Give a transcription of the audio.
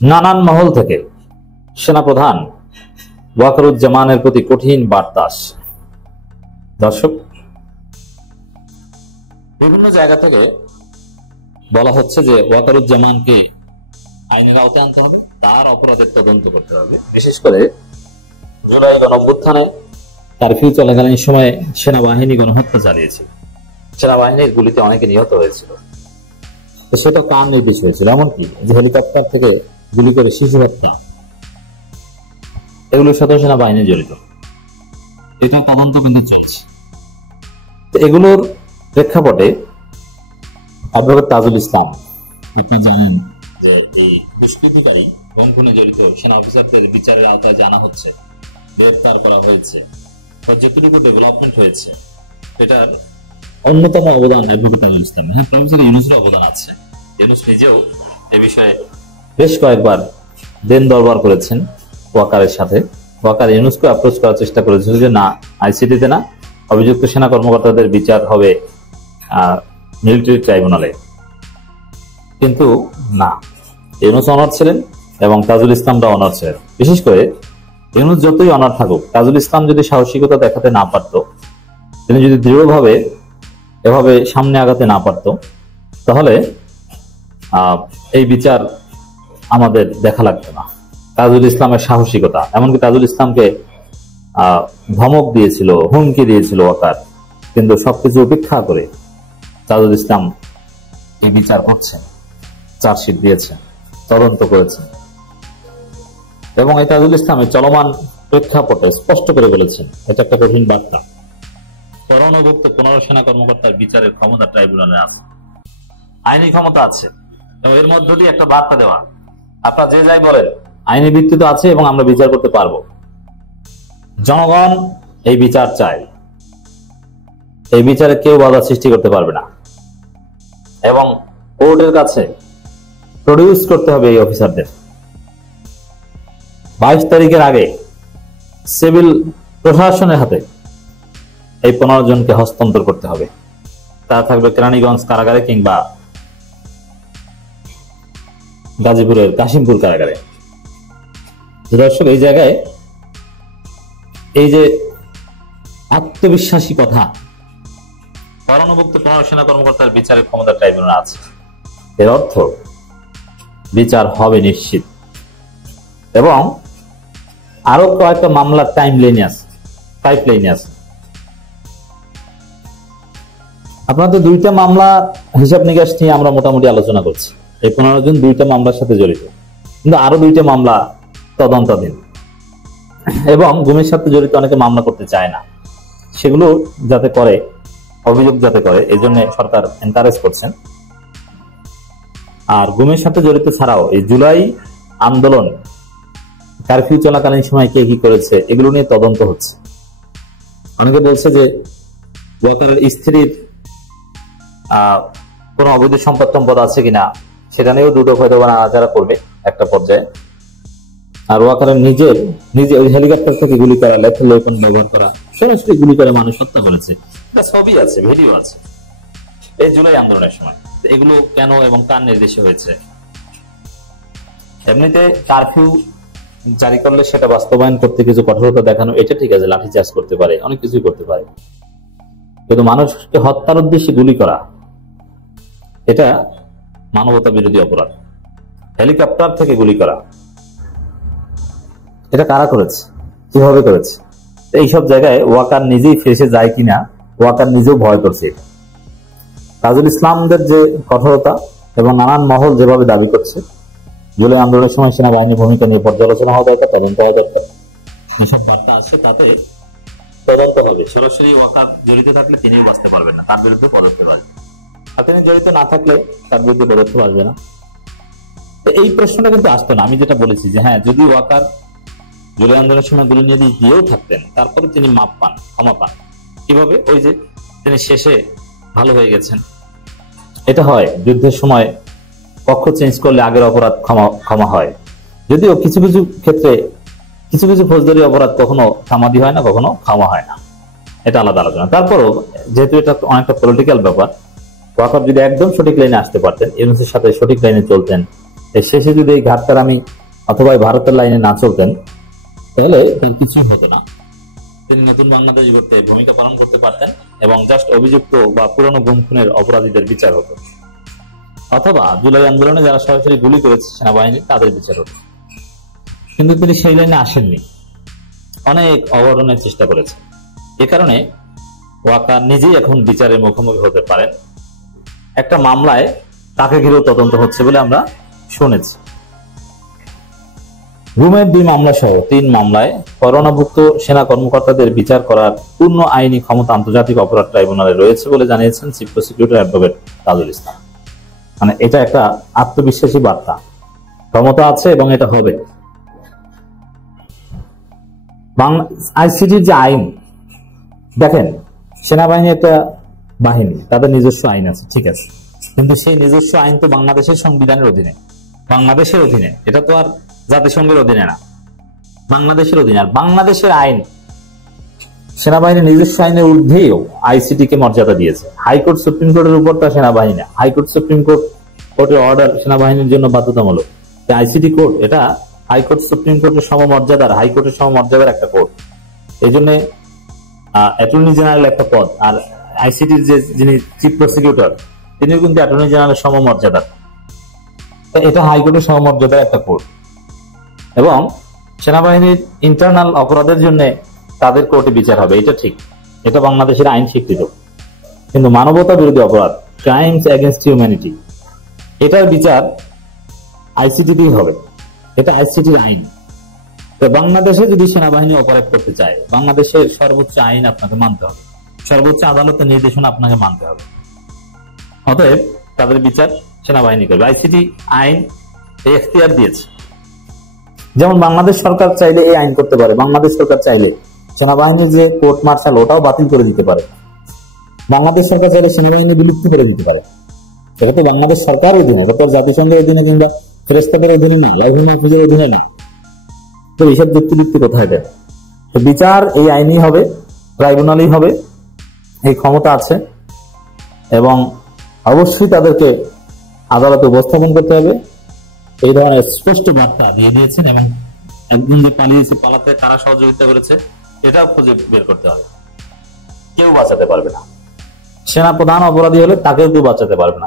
নানান মহল থেকে সেনাপ্রধান ওয়াকারুজ্জামানের প্রতি কঠিন বার্তা আসছে। দর্শক, বিভিন্ন জায়গা থেকে বলা হচ্ছে যে ওয়াকারুজ্জামানকে আইনের আওতায় আনতে হবে, তার অপরাধের তদন্ত করতে হবে। বিশেষ করে জুলাই গণঅভ্যুত্থানে কারফিউ চলাকালীন সময়ে সেনাবাহিনী গণহত্যা চালিয়েছিল, সেনাবাহিনীর গুলিতে অনেকে নিহত হয়েছিল। তো সেটা কার নির্দেশ হয়েছিল? এমনকি যে হেলিকপ্টার থেকে গুলি করে শিশু হত্যা, এগুলোর সাথে সেনাবাহিনী জড়িত, এটা তদন্ত কিন্তু চলছে। এগুলোর প্রেক্ষাপটে অ্যাডভোকেট তাজুল ইসলাম, আপনি জানেন যে এই দুষ্কৃতিকারী খুনে জড়িত সেনা অফিসারদের বিচারের আওতায় জানা হচ্ছে, গ্রেফতার করা হয়েছে, যেটুকু ডেভেলপমেন্ট হয়েছে, এটার অন্যতম অবদান অ্যাডভোকেট তাজুল ইসলাম। হ্যাঁ, প্রফেসর ইউনূসের অবদান আছে। ইউনূস নিজেও এ বিষয়ে বেশ কয়েকবার দেন দরবার করেছেন ওয়াকারের সাথে। ওয়াকার ইউনূসকে অ্যাপ্রোচ করার চেষ্টা করেছিল যে না, আইসিটিতে না, অভিযুক্ত সেনা কর্মকর্তাদের বিচার হবে মিলিটারি ট্রাইব্যুনালে। কিন্তু না, ইউনূস অনার ছিলেন এবং তাজুল ইসলামরা অনার ছিলেন। বিশেষ করে ইউনূস যতই অনার থাকুক, তাজুল ইসলাম যদি সাহসিকতা দেখাতে না পারত, তিনি যদি দৃঢ়ভাবে এভাবে সামনে আগাতে না পারত, তাহলে এই বিচার আমাদের দেখা লাগতো না। তাজুল ইসলামের সাহসিকতা, এমনকি তাজুল ইসলামকে ধমক দিয়েছিল, হুমকি দিয়েছিল ওয়াকার, কিন্তু সবকিছু উপেক্ষা করে তাজুল ইসলাম এই বিচার করছেন, চার্জশিট দিয়েছেন, তদন্ত করেছেন এবং এই তাজুল ইসলামের চলমান প্রেক্ষাপটে স্পষ্ট করে বলেছেন এটা একটা কঠিন বার্তা। করণভুক্ত 15 সেনা কর্মকর্তার বিচারের ক্ষমতা ট্রাইব্যুনালে আছে, আইনি ক্ষমতা আছে, এবং এর মধ্য দিয়ে একটা বার্তা দেওয়া, আপনারা যে যাই বলেন, আইনি ভিত্তি তো আছে এবং আমরা বিচার করতে পারবো। জনগণ এই বিচার চায়, এই বিচারে কেউ বাধা সৃষ্টি করতে পারবে না এবং কোর্টের কাছে প্রডিউস করতে হবে এই অফিসারদের। 22 তারিখের আগে সিভিল প্রশাসনের হাতে এই 15 জনকে হস্তান্তর করতে হবে। তারা থাকবে কেরানীগঞ্জ কারাগারে কিংবা গাজীপুরের কাশিমপুর কারাগারে। দর্শক, এই জায়গায় এই যে আত্মবিশ্বাসী কথা, করণভুক্ত 15 সেনা কর্মকর্তার বিচারের ক্ষমতা ট্রাইব্যুনালে আছে, এর অর্থ বিচার হবে নিশ্চিত। এবং আরো কয়েকটা মামলার পাইপলাইনে আছে। আপনাদের 2টা মামলা হিসাব নিকাশ নিয়ে আমরা মোটামুটি আলোচনা করছি। এই 15 জন 2টা মামলার সাথে জড়িত, কিন্তু আরো 2টা মামলা তদন্তাধীন এবং গুমের সাথে জড়িত অনেকে মামলা করতে চায় না, সেগুলো যাতে করে, অভিযোগ যাতে করে, এই জন্য সরকার এনকারেজ করছেন। আর গুমের সাথে জড়িত ছাড়াও এই জুলাই আন্দোলন, কারফিউ চলাকালীন সময় কে কি করেছে, এগুলো নিয়ে তদন্ত হচ্ছে। অনেকে বলছে যে ওয়াকারের স্ত্রীর কোন অবৈধ সম্পদ আছে কিনা, সেটা নিয়েও দুটো হয়তো নাড়াচাড়া করবে একটা পর্যায়ে। আর ওয়াকারের নিজে ওই হেলিকপ্টার থেকে গুলি করা, লেথল ওয়েপন ব্যবহার করা, সরাসরি গুলি করে মানুষ হত্যা করেছে, ছবি আছে, ভিডিও আছে এই জুলাই আন্দোলনের সময়। এগুলো কেন এবং কার নির্দেশে হয়েছে? এমনিতে কারফিউ জারি করলে সেটা বাস্তবায়ন করতে কিছু কঠোরতা দেখানো, এটা ঠিক আছে, লাঠিচার্জ করতে পারে, অনেক কিছুই করতে পারে, কিন্তু মানুষকে হত্যার উদ্দেশ্যে গুলি করা, এটা মানবতা বিরোধী অপরাধ। হেলিকপ্টার থেকে গুলি করা, এটা কারা করেছে, কিভাবে করেছে? এইসব জায়গায় ওয়াকার নিজেই ফেসে যায় কিনা, ওয়াকার নিজেও ভয় করছে। তাজুল ইসলামদের যে কঠোরতা এবং নানান মহল যেভাবে দাবি করছে, জুলাই আন্দোলনের সময় সেনাবাহিনীর ভূমিকা নিয়ে পর্যালোচনা হওয়া দরকার, তদন্ত হওয়া দরকার। এসব বার্তা আসছে, তাতে তদন্ত হবে। সরাসরি ওয়াকার জড়িত থাকলে তিনিও বাঁচতে পারবেন না, তার বিরুদ্ধে পদক্ষেপ আসবে। আর তিনি জড়িত না থাকলে তার বিরুদ্ধে পদক্ষেপ আসবে না। এই প্রশ্নটা কিন্তু আসতো না। আমি যেটা বলেছি যে হ্যাঁ, যদি ওয়াকার জুলাই আন্দোলনের সময় গুলি নিয়ে দিয়েও থাকতেন, তারপরে তিনি মাপ পান, ক্ষমা পান। কিভাবে? ওই যে তিনি শেষে ভালো হয়ে গেছেন। এটা হয় যুদ্ধের সময়, পক্ষ চেঞ্জ করলে আগের অপরাধ ক্ষমা হয়। যদিও কিছু কিছু ক্ষেত্রে কিছু ফৌজদারি অপরাধ কখনো সমাধি হয় না, কখনো ক্ষমা হয় না, এটা আলাদা আলোচনা। তারপরও যেহেতু এটা অনেকটা পলিটিক্যাল ব্যাপার, ওয়াকার যদি একদম সঠিক লাইনে আসতে পারতেন, ইউনূসের সাথে সঠিক লাইনে চলতেন, এর শেষে যদি এই ঘাটতারামি অথবা ভারতের লাইনে না চলতেন তাহলে কিছু হতো না। তিনি নতুন বাংলাদেশ গড়তে ভূমিকা পালন করতে পারতেন এবং জাস্ট অভিযুক্ত বা পুরনো গুম খুনের অপরাধীদের বিচার হতো, অথবা জুলাই আন্দোলনে যারা সরাসরি গুলি করেছে সেনাবাহিনী তাদের বিচার হতো। কিন্তু তিনি সেই লাইনে আসেননি, অনেক অবরণের চেষ্টা করেছেন। এ কারণে ওয়াকার নিজেই এখন বিচারের মুখোমুখি হতে পারেন। একটা মামলায় তাকে ঘিরেও তদন্ত হচ্ছে বলে আমরা শুনেছি। গুমের 2 মামলা সহ 3 মামলায় করোনাভুক্ত সেনা কর্মকর্তাদের বিচার করার পূর্ণ আইনি ক্ষমতা আন্তর্জাতিক অপরাধ ট্রাইব্যুনালে রয়েছে বলে জানিয়েছেন chief prosecutor advocate Tajul Islam. মানে এটা একটা আত্মবিশ্বাসী বার্তা, ক্ষমতা আছে এবং এটা হবে। আইসিটির যে আইন, দেখেন সেনাবাহিনী একটা বাহিনী, তাদের নিজস্ব আইন আছে, ঠিক আছে, কিন্তু সেই নিজস্ব আইন তো বাংলাদেশের সংবিধানের অধীনে, বাংলাদেশের অধীনে, এটা তো আর জাতিসংঘের অধীনে না, বাংলাদেশের অধীনে। আর বাংলাদেশের আইন সেনাবাহিনীর নিজস্ব আইনের ঊর্ধ্বেও আইসিটি কে মর্যাদা দিয়েছে। হাইকোর্ট সুপ্রিম কোর্টের উপর তা সেনাবাহিনী না, হাইকোর্ট সুপ্রিম কোর্টের অর্ডার সেনাবাহিনীর জন্য বাধ্যতামূলক। আইসিটি কোর্ট এটা হাইকোর্ট সুপ্রিম কোর্টের সমমর্যাদার, হাইকোর্টের সমমর্যাদার একটা কোর্ট। এই জন্য অ্যাটর্নি জেনারেল একটা পদ, আর আইসিটির যে যিনি চিফ প্রসিকিউটর তিনিও কিন্তু অ্যাটর্নি জেনারেলের সমমর্যাদার। এটা হাইকোর্টের সমমর্যাদার একটা কোর্ট, এবং সেনাবাহিনীর ইন্টারনাল অপরাধের জন্য তাদের কোর্টে বিচার হবে, এটা ঠিক, এটা বাংলাদেশের আইন স্বীকৃত। কিন্তু মানবতা বিরোধী অপরাধ, ক্রাইমস এগেইনস্ট হিউম্যানিটি, এটার বিচার আইসিটিতেই হবে, এটা আইসিটির আইন। তো বাংলাদেশে যদি সেনাবাহিনী অপারেট করতে চায়, বাংলাদেশের সর্বোচ্চ আইন আপনাকে মানতে হবে, সর্বোচ্চ আদালতের নির্দেশনা আপনাকে মানতে হবে। অতএব তাদের বিচার সেনাবাহিনী করবে। আইসিটি আইন এই এখতিয়ার দিয়েছে। যেমন বাংলাদেশ সরকার চাইলে এই আইন করতে পারে, বাংলাদেশ সরকার চাইলে সেনাবাহিনীর যে কোর্ট মার্শাল ওটাও বাতিল করে দিতে পারে, বাংলাদেশ সরকার চাইলে সেনাবাহিনী বিলুপ্ত করে দিতে পারে। এটা তো বাংলাদেশ সরকারের অধীনে, এটা তো জাতিসংঘের অধীনে কিংবা ফেরেশতাদের অধীনে না, লাইহুল মাহফুজের অধীনে না। তো এইসব যুক্তিযুক্তি কোথায় দেয়? তো বিচার এই আইনই হবে, ট্রাইব্যুনালই হবে, এই ক্ষমতা আছে, এবং অবশ্যই তাদেরকে আদালতে উপস্থাপন করতে হবে। এই ধরনের স্পষ্ট বার্তা দিয়ে দিয়েছেন, এবং একজন যে পালিয়েছে, পালাতে কারা সহযোগিতা করেছে এটাও খুঁজে বের করতে হবে। কেউ বাঁচাতে পারবে না, সেনা প্রধান অপরাধী হলে তাকেও কেউ বাঁচাতে পারবে না।